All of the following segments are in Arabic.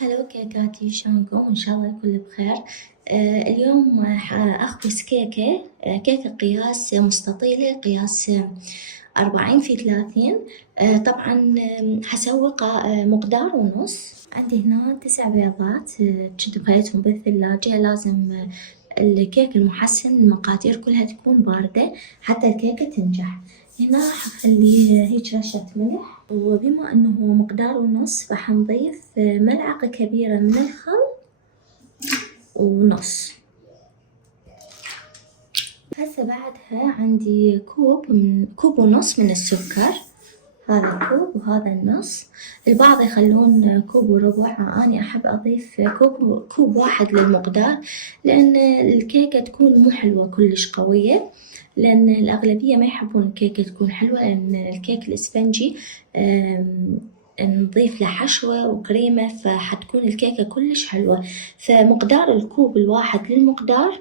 هلو كيكاتي، شلونكم؟ إن شاء الله الكل بخير. اليوم أخبز كيكة، كيكة قياس مستطيلة، قياس 40 في 30. طبعا حسوي مقدار ونص. عندي هنا 9 بيضات، جد بخليتهم بالثلاجة. لازم الكيك المحسن المقادير كلها تكون باردة حتى الكيكة تنجح. هنا حخلي هيج رشة ملح، وبما انه هو مقدار ونص فحنضيف ملعقة كبيرة من الخل ونص. هسه بعدها عندي كوب ونص من السكر. هذا كوب وهذا النص. البعض يخلون كوب وربع، أنا أحب أضيف كوب واحد للمقدار، لأن الكيكة تكون مو حلوة كلش قوية، لأن الأغلبية ما يحبون الكيكة تكون حلوة، لأن الكيك الإسفنجي نضيف له حشوة وكريمة فحتكون الكيكة كلش حلوة. فمقدار الكوب الواحد للمقدار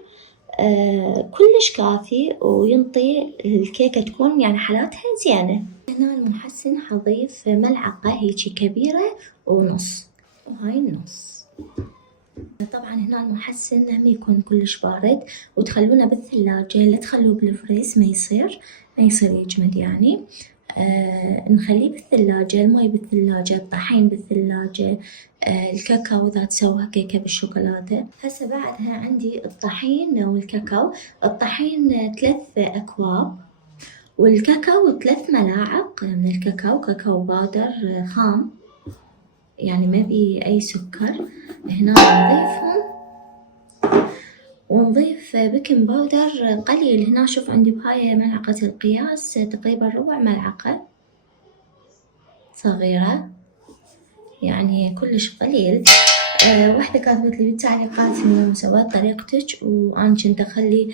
كلش كافي، وينطي الكيكة تكون يعني حالاتها زينة. هنا المحسن حضيف ملعقة هيجي كبيرة ونص، وهاي النص. طبعا هنا المحسن هم يكون كلش بارد، وتخلونه بالثلاجة، لا تخلوه بالفريز، ما يصير يجمد يعني. نخليه بالثلاجة، المي بالثلاجة، الطحين بالثلاجة، الكاكاو إذا تسوى كيكة بالشوكولاتة. هسه بعدها عندي الطحين والكاكاو. الطحين 3 أكواب، والكاكاو 3 ملاعق من الكاكاو، كاكاو بودر خام، يعني ما بي أي سكر. هنا نضيفهم، ونضيف بيكنج باودر قليل. هنا شوف عندي بهاي ملعقة القياس تقريبا ربع ملعقة صغيرة، يعني كلش قليل. واحدة كاتبت لي بالتعليقات إنه سويت طريقتك، وأنا كنت أخلي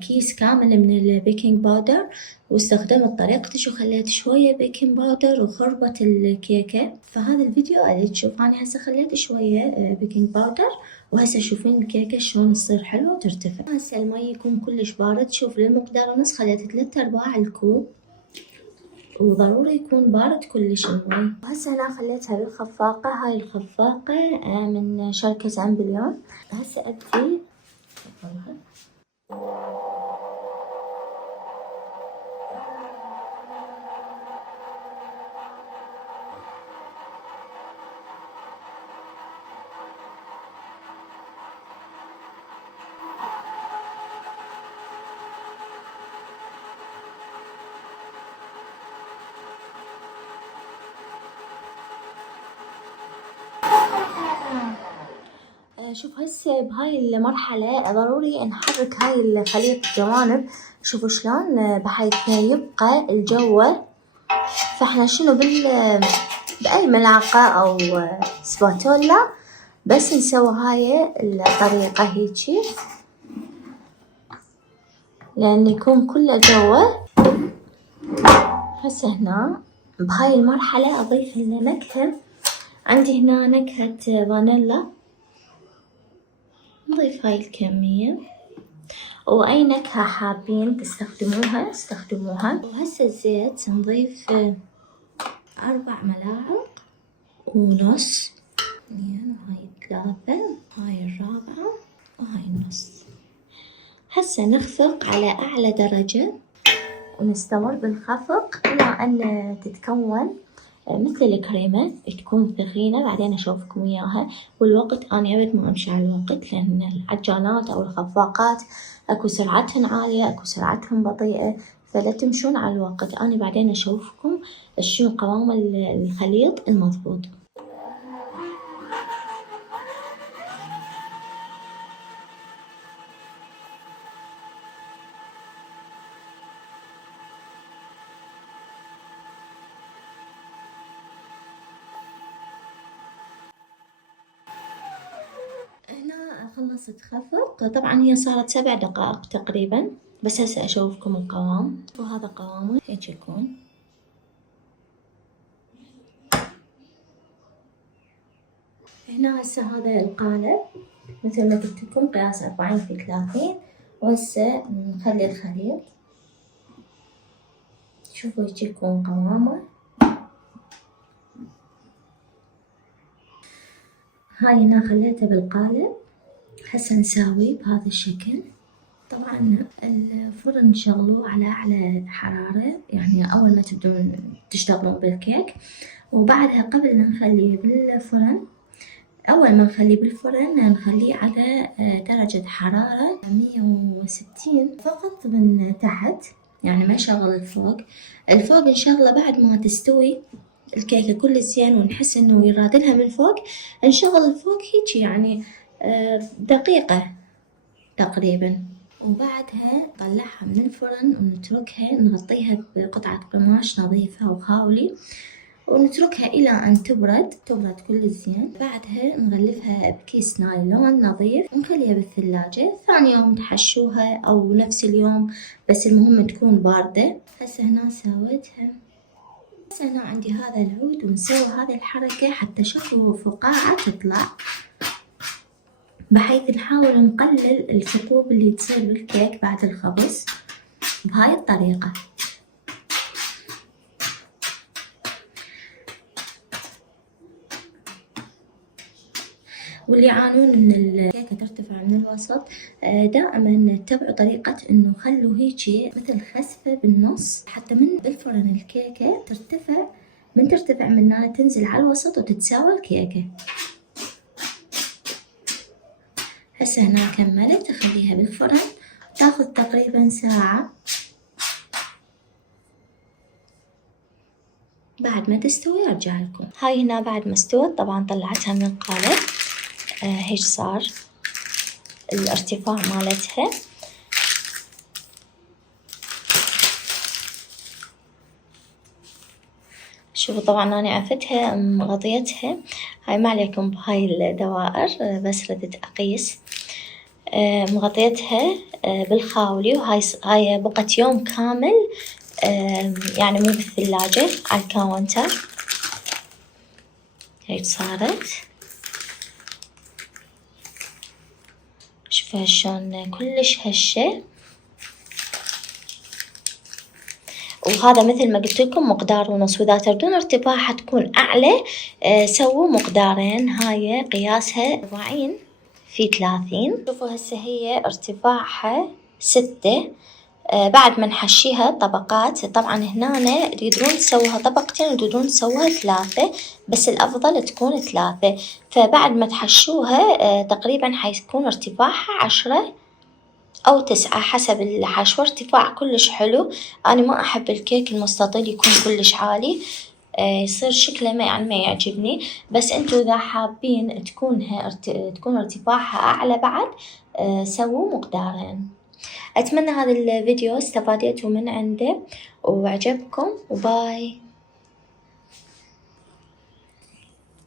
كيس كامل من البيكنج باودر، واستخدمت طريقتك وخليت شوية بيكنج باودر وخربت الكيكة. فهذا الفيديو اللي تشوف أنا هسه خليت شوية بيكنج باودر، وهسه شوفين الكيكة شلون تصير حلوة وترتفع. هسه المي يكون كلش بارد. شوف للمقدار ونص خليت 3/4 الكوب، وضروري يكون بارد كلش المي. هسه أنا خليتها بالخفاقة. هاي الخفاقة من شركة أمبليون. هسه أبدي شوف هسه بهاي المرحلة ضروري نحرك هاي الخليط الجوانب. شوفوا شلون بحيث يبقى الجوة. فاحنا شنو بأي ملعقة أو سباتولا بس نسوي هاي الطريقة هيجي، لأن يكون كله جوة. هسه هنا بهاي المرحلة أضيف لنا نكهة. عندي هنا نكهة فانيلا، نضيف هاي الكمية، وأي نكهة حابين تستخدموها استخدموها. وهسه الزيت نضيف 4 ملاعق ونص، وهاي 3، هاي الرابعة، وهاي النص. هسه نخفق على أعلى درجة، ونستمر بالخفق إلى أن تتكون مثل الكريمة، تكون ثخينة. بعدين أشوفكم وياها. والوقت أنا أبد ما أمشي على الوقت، لأن العجانات أو الخفاقات أكو سرعتهن عالية أكو سرعتهن بطيئة، فلا تمشون على الوقت. أنا بعدين أشوفكم شنو قوام الخليط المضبوط. هنا خلصت خفق. طبعا هي صارت 7 دقائق تقريبا، بس هسه أشوفكم القوام. وهذا قوامه هيك يكون. هنا هسه هذا القالب مثل ما قلت لكم قياس 40 في 30. وهسه نخلي الخليط، شوفوا هيك يكون قوامه. هاي أنا خليتها بالقالب، هسه نساوي بهذا الشكل. طبعا الفرن شغلوه على أعلى حرارة، يعني أول ما تبدون تشتغلون بالكيك، وبعدها قبل ما نخليه بالفرن، أول ما نخليه بالفرن نخليه على درجة حرارة 160 فقط من تحت، يعني ما نشغل الفوق. الفوق نشغله بعد ما تستوي الكيكة كل زين ونحس إنه يرادلها من فوق، نشغل الفوق هيجي يعني دقيقة تقريبا، وبعدها نطلعها من الفرن ونتركها نغطيها بقطعة قماش نظيفة وخاولي، ونتركها إلى أن تبرد كل زين. بعدها نغلفها بكيس نايلون نظيف ونخليها بالثلاجة، ثاني يوم تحشوها أو نفس اليوم، بس المهم تكون باردة. هسه هنا سويتها، هسه هنا عندي هذا العود ونسوي هذه الحركة حتى شكل فقاعة تطلع، بحيث نحاول نقلل الثقوب اللي تصير بالكيك بعد الخبز بهاي الطريقة. واللي يعانون ان الكيكة ترتفع من الوسط، دائما اتبعوا طريقة انه خلوا هيجي مثل خسفة بالنص، حتى من بالفرن الكيكة ترتفع من هنا تنزل على الوسط وتتساوى الكيكة. هسه هنا كملت، اخليها بالفرن تاخذ تقريبا ساعة. بعد ما تستوي ارجع لكم. هاي هنا بعد ما استوت طبعا طلعتها من القالب، هيج صار الارتفاع مالتها. شوفوا طبعا أنا عفتها غطيتها، هاي ما عليكم بهاي الدوائر، بس ردت أقيس. مغطيتها بالخاولي، وهاي بقت يوم كامل، يعني مو بالثلاجة، على الكاونتر. هيك صارت، شوفوا شلون كلش هشة. وهذا مثل ما قلت لكم مقدار ونص، وإذا تردون ارتفاعها تكون أعلى سووا مقدارين. هاي قياسها 40 في 30. شوفوا هسه هي ارتفاعها 6. بعد ما نحشيها طبقات، طبعا هنا تقدرون تسووها طبقتين وتقدرون تسووها 3، بس الأفضل تكون 3. فبعد ما تحشوها تقريبا حيكون ارتفاعها 10 أو 9 حسب الحشوة. ارتفاع كلش حلو، أنا ما أحب الكيك المستطيل يكون كلش عالي، يصير شكله ما يعجبني. بس انتو إذا حابين تكون ارتفاعها أعلى بعد، سووا مقدارين. أتمنى هذا الفيديو استفادتوا من عنده وعجبكم، وباي.